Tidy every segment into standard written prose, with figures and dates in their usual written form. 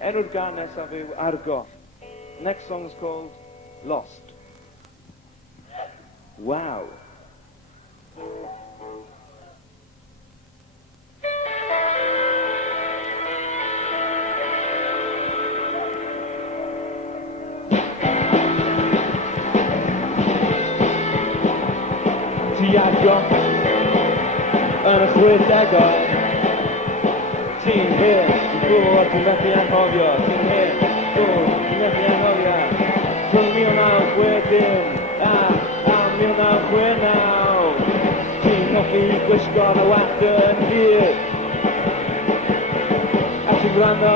Enw'r gan nesaf yw Argo. Next song's called Lost. Wow. Ti Argo yn y chwedegau. Ti'n hyn, dwi'n ti'n methu anghofio. Ti'n hyn, ti'n methu anghofio. Rhwng 1960 a 1969. Ti'n hoffi gwisgo y wadyn hyd. A ti'n gwrando,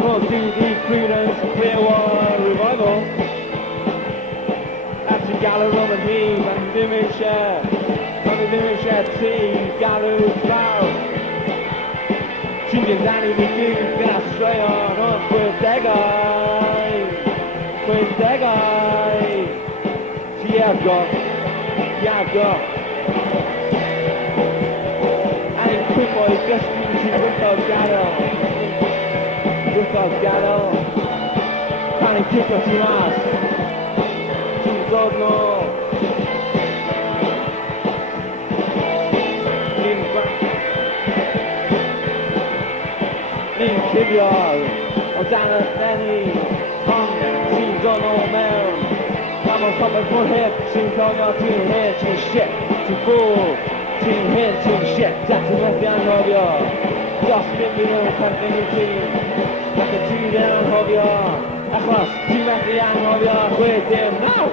Call to the Freedoms Clearwater Revival. A ti'n galw rhwng y hyd, a ddim eisiau ti galw llaw. Ti'n gyda'n i fi gyd gyda straeon o'r chwedegau. Ti Argo. A'n cwmpo i gysgu ti'n gwrthod gadol. Pan i'n cico ti mas, ti'n dod nôl. Ni'n cuddiol o dan y ddeni, ond ti'n dod nôl mewn. Pan mae'n popeth mor hip, ti'n cofio ti'n hyn, ti'n shit, ti'n fool. Ti'n hyn, ti'n shit, a ti'n methu anghofio. Dos dim byd nhw'n cynnig i ti, ac y ti ddim anghofio. Achos ti'n methu anghofio, wedyn, naw!